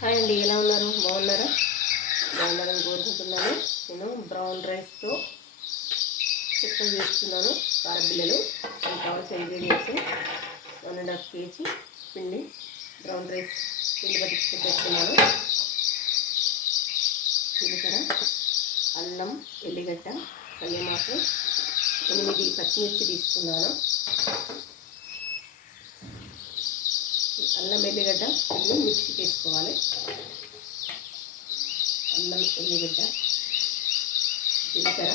Hi అండి, ఎలా ఉన్నారు? బాగున్నారా? బాగున్నారని కోరుకుంటున్నాను. నేను బ్రౌన్ రైస్తో చిక్కలు చేస్తున్నాను. కారబిల్లలు దానికి కావాల్సిన ఇంగ్రీడియంట్స్ 1.5 kg పిండి, బ్రౌన్ రైస్ పిండి పట్టించుకు పెట్టుకున్నాను. జీలకర్ర, అల్లం, ఎల్లిగడ్డ, కల్యమాకు, 8 పచ్చిమిర్చి తీసుకున్నాను. అల్లం ఎల్లిగడ్డ వీటిని మిక్సీకి వేసుకోవాలి. అల్లం ఎల్లిగడ్డ, జీలకర్ర,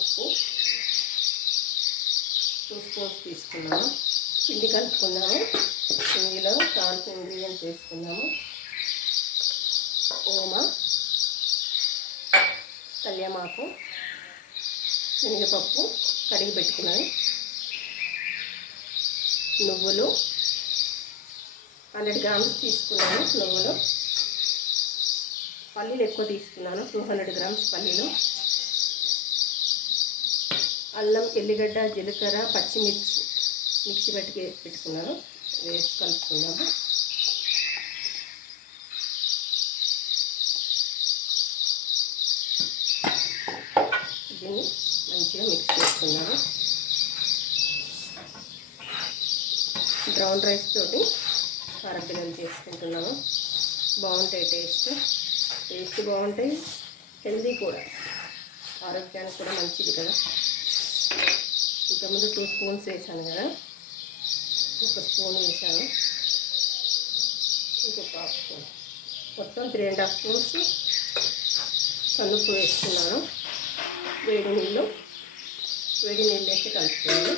ఉప్పు 2 స్పూన్స్ తీసుకున్నాము. పిండి కలుపుకున్నాము. పిండిలో కావాల్సిన ఇంగ్రీడియంట్స్ వేసుకున్నాము. ఓమ, కల్యమాకు, శనగపప్పు కడిగి పెట్టుకున్నాను, నువ్వులు 100 grams తీసుకున్నాను. నువ్వులు, పల్లీలు ఎక్కువ తీసుకున్నాను, 200 grams పల్లీలు, అల్లం ఎల్లిగడ్డ జీలకర్ర పచ్చిమిర్చి మిక్సీ పెట్టుకున్నాను. వేసి కలుపుకున్నాము. దీన్ని మంచిగా మిక్స్ చేసుకున్నాను. బ్రౌన్ రైస్ తోటి కారపిల్లలు చేసుకుంటున్నాము. బాగుంటాయి, టేస్ట్ బాగుంటాయి, హెల్దీ కూడా, ఆరోగ్యానికి కూడా మంచిది కదా. ఇంతకుముందు 2 స్పూన్స్ వేసాను కదా, 1 స్పూన్ వేసాను, ఇంకొక 1/2 స్పూన్, మొత్తం 3.5 స్పూన్స్ సన్నుప్పు వేసుకున్నాను. వేడి నీళ్ళు వేసి కలుపుకోవాలి.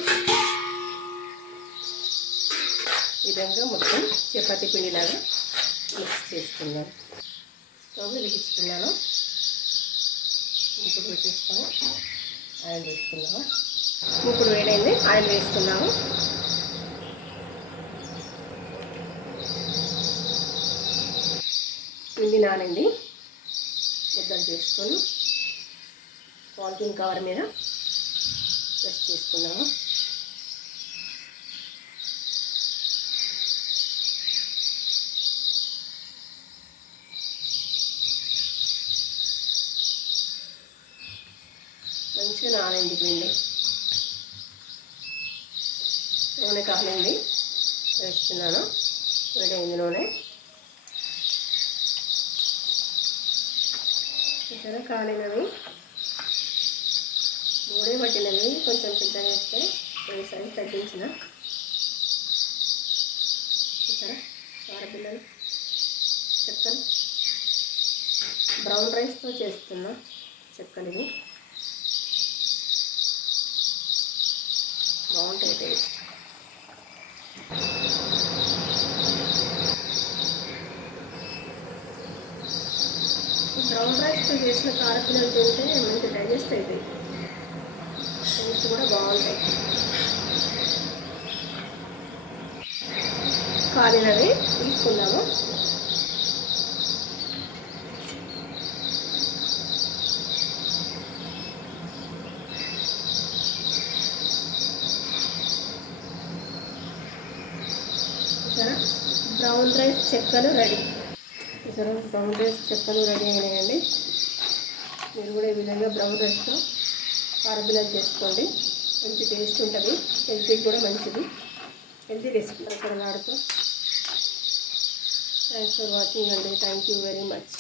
ఈ విధంగా మొత్తం చపాతీ పిండిలాగా మిక్స్ చేసుకున్నాను. స్టవ్ వెలిగించుకున్నాను. ఇప్పుడు పెట్టేసుకొని ఆయిల్ వేసుకున్నాము. ఇప్పుడు వేడైంది, ఆయిల్ వేసుకున్నాము. పిండి నానింది, ముద్దలు చేసుకొని పాలిథిన్ కవర్ మీద ప్రెస్ చేసుకున్నాము. మంచిగా నానింది పిండి. నూనె కాలింది, వేస్తున్నాను. వేడైంది నూనె. ఇక్కడ కాలినవి, మూడే పట్టినవి, కొంచెం పెద్దగా వేస్తే సైజ్ తగ్గించిన. ఇక్కడ కారపిల్లలు చెక్కలు బ్రౌన్ రైస్తో చేస్తున్నా చెక్కలు. ఇవి బాగుంటాయి టేస్ట్. బ్రౌన్ రైస్తో చేసిన కారపిల్లలు తింటే మంచి డైజెస్ట్ అవుతాయి, టేస్ట్ కూడా బాగుంటాయి. కాలినవి తీసుకున్నాము. బ్రౌన్ రైస్ చెక్కలు రెడీ. బ్రౌన్ రైస్ చెక్కలు రెడీ అయినాయండి. మీరు కూడా ఈ విధంగా బ్రౌన్ రైస్తో కారపిల్లలు చేసుకోండి. మంచి టేస్ట్ ఉంటుంది, హెల్తీకి కూడా మంచిది. హెల్తీ రెసిపీ అక్కడ వాడుకో. థ్యాంక్స్ ఫర్ వాచింగ్ అండి. Thank you very much.